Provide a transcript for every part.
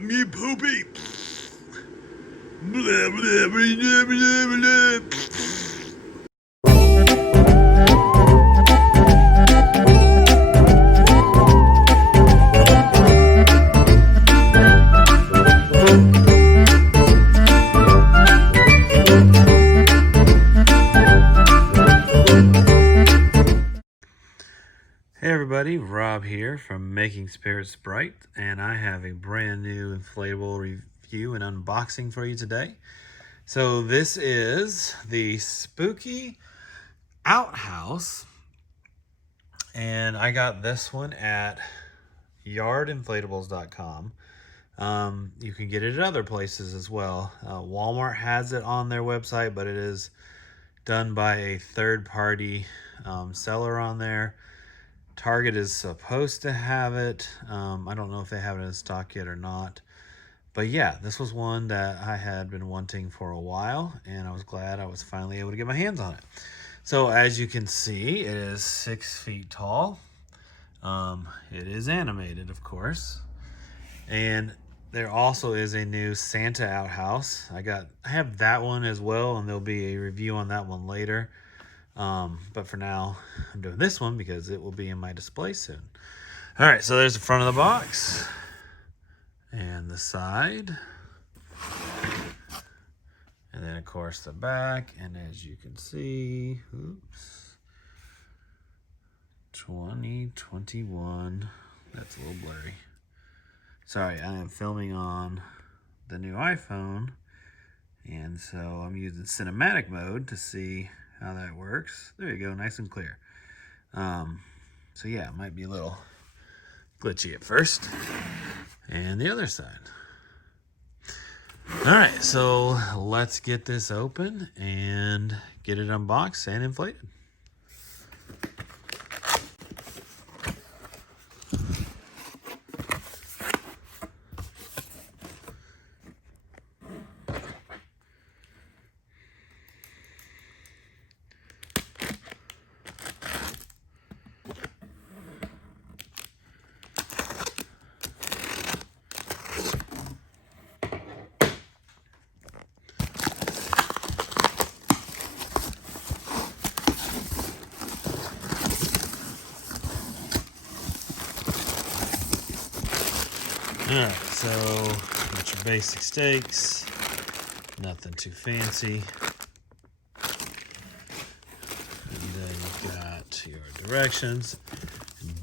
Me poopy. Hey everybody, Rob here from Making Spirits Bright, and I have a brand new inflatable review and unboxing for you today. So this is the spooky Outhouse, and I got this one at yardinflatables.com. You can get it at other places as well. Walmart has it on their website, but it is done by a third-party seller on there. Target is supposed to have it. I don't know if they have it in stock yet or not. But yeah, this was one that I had been wanting for a while, and I was glad I was finally able to get my hands on it. So as you can see, it is 6 feet tall. It is animated, of course. And there also is a new Santa outhouse. I have that one as well, and there'll be a review on that one later. But for now, I'm doing this one because it will be in my display soon. All right, so there's the front of the box and the side. And then, of course, the back. And as you can see, 2021. That's a little blurry. Sorry, I am filming on the new iPhone. And so I'm using cinematic mode to see how that works. There you go, nice and clear. So yeah, it might be a little glitchy at first. And the other side. All right, so let's get this open and get it unboxed and inflated. Alright, so got your basic stakes, nothing too fancy. And then you've got your directions,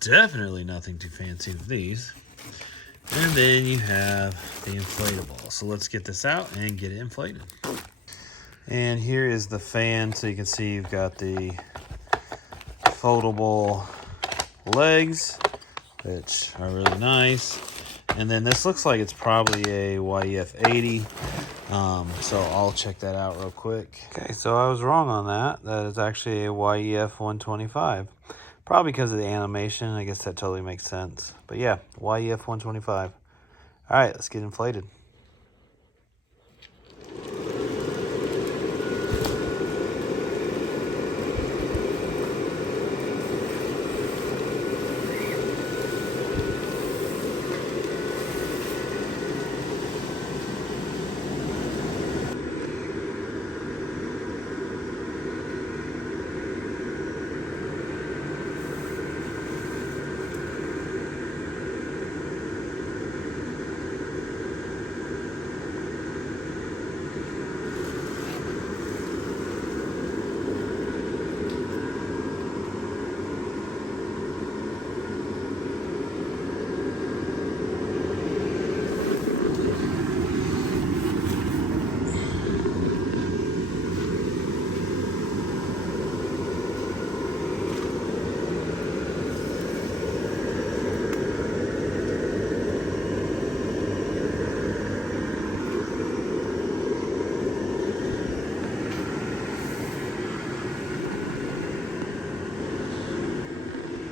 definitely nothing too fancy with these. And then you have the inflatable. So let's get this out and get it inflated. And here is the fan, so you can see you've got the foldable legs, which are really nice. And then this looks like it's probably a YEF 80. So I'll check that out real quick. Okay, so I was wrong on that. That is actually a YEF 125. Probably because of the animation. I guess that totally makes sense. But yeah, YEF 125. All right, let's get inflated.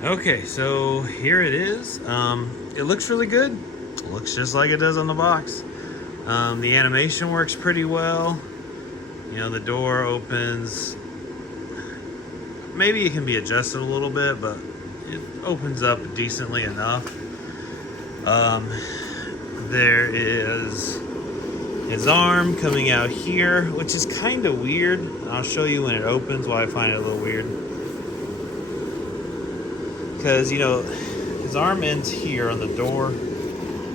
Okay, so here it is. It looks really good. It looks just like it does on the box. The animation works pretty well. You know, the door opens maybe it can be adjusted a little bit, but it opens up decently enough. There is his arm coming out here, which is kind of weird. I'll show you when it opens why I find it a little weird. Because, you know, his arm ends here on the door,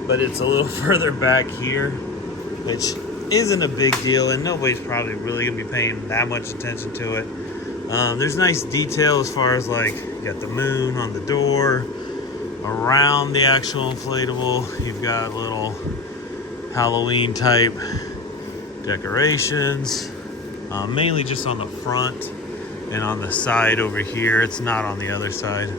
but it's a little further back here, which isn't a big deal, and nobody's probably really going to be paying that much attention to it. There's nice detail as far as, like, you got the moon on the door. Around the actual inflatable, you've got little Halloween type decorations, mainly just on the front and on the side over here. It's not on the other side.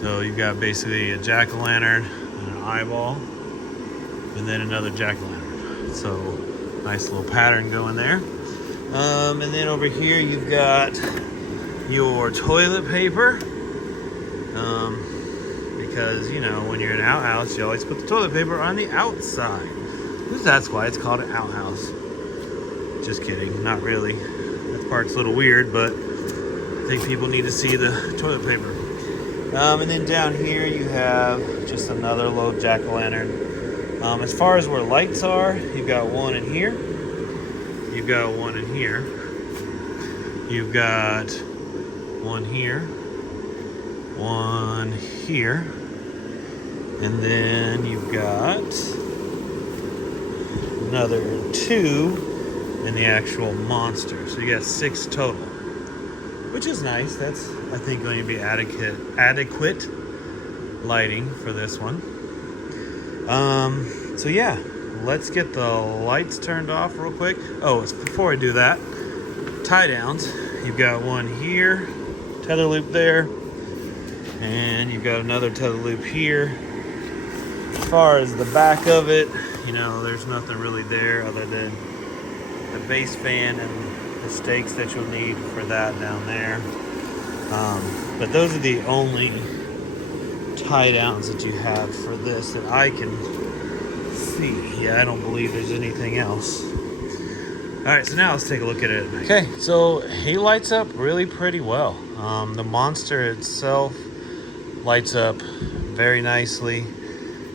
So you've got basically a jack-o'-lantern and an eyeball, and then another jack-o'-lantern. So nice little pattern going there. And then over here you've got your toilet paper. Because, you know, when you're in an outhouse, you always put the toilet paper on the outside. That's why it's called an outhouse. Just kidding, not really. That part's a little weird, but I think people need to see the toilet paper. And then down here you have just another little jack-o'-lantern. As far as where lights are, you've got one in here. You've got one in here. You've got one here. One here. And then you've got another 2 in the actual monster. So you got 6 total, which is nice. That's, I think, going to be adequate lighting for this one. So yeah, let's get the lights turned off real quick. Oh, before I do that, tie downs. You've got one here, tether loop there, and you've got another tether loop here. As far as the back of it, you know, there's nothing really there other than the base fan and the stakes that you'll need for that down there. But those are the only tie downs that you have for this that I can see. Yeah, I don't believe there's anything else. All right, so now let's take a look at it. Okay, so he lights up really pretty well. The monster itself lights up very nicely.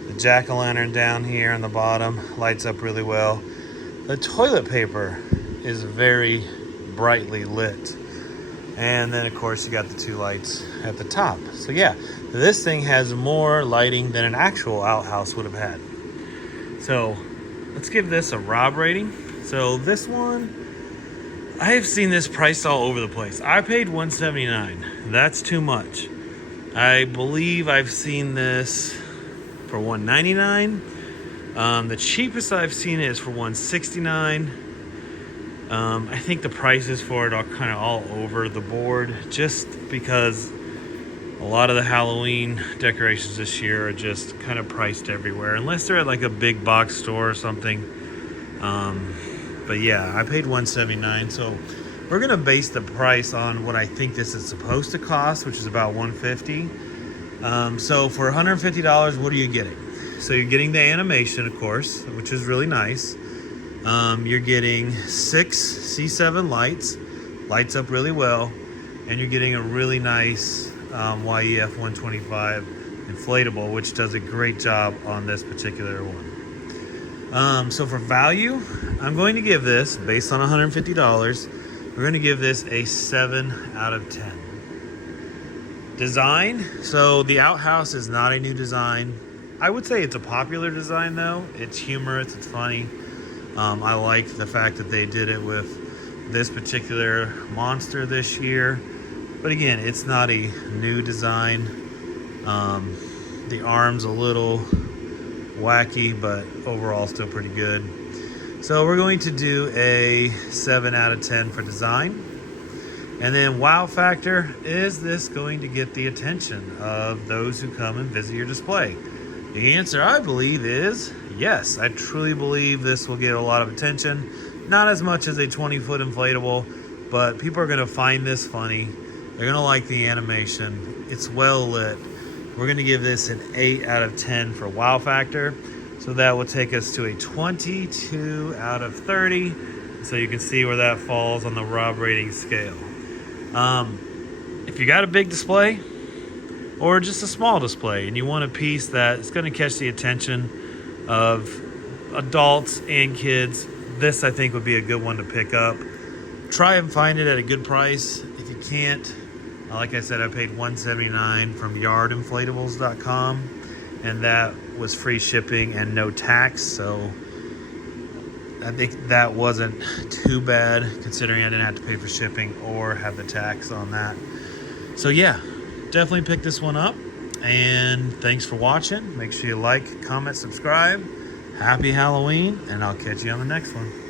The jack-o'-lantern down here on the bottom lights up really well. The toilet paper is very brightly lit. And then, of course, you got the 2 lights at the top. So yeah, this thing has more lighting than an actual outhouse would have had. So let's give this a Rob rating. So this one, I have seen this priced all over the place. I paid $179. That's too much. I believe I've seen this for $199. The cheapest I've seen it is for $169. I think the prices for it are kind of all over the board, just because a lot of the Halloween decorations this year are just kind of priced everywhere, unless they're at like a big box store or something. But yeah, I paid $179, so we're gonna base the price on what I think this is supposed to cost, which is about $150. So for $150, what are you getting? So you're getting the animation, of course, which is really nice. You're getting 6 C7 lights up really well, and you're getting a really nice YEF 125 inflatable, which does a great job on this particular one. So for value, I'm going to give this, based on $150, we're going to give this a 7 out of 10. Design, so the outhouse is not a new design. I would say it's a popular design though. It's humorous, it's funny. I like the fact that they did it with this particular monster this year. But again, it's not a new design. The arm's a little wacky, but overall still pretty good. So we're going to do a 7 out of 10 for design. And then wow factor, is this going to get the attention of those who come and visit your display? The answer, I believe, is yes. I truly believe this will get a lot of attention. Not as much as a 20-foot inflatable, but people are going to find this funny. They're going to like the animation. It's well lit. We're going to give this an 8 out of 10 for wow factor. So that will take us to a 22 out of 30. So you can see where that falls on the Rob rating scale. If you got a big display or just a small display and you want a piece that is going to catch the attention of adults and kids, this I think would be a good one to pick up. Try and find it at a good price. If you can't, like I said, I paid $179 from yardinflatables.com, and that was free shipping and no tax, so I think that wasn't too bad considering I didn't have to pay for shipping or have the tax on that. So yeah, definitely pick this one up, and thanks for watching. Make sure you like, comment, subscribe. Happy Halloween, and I'll catch you on the next one.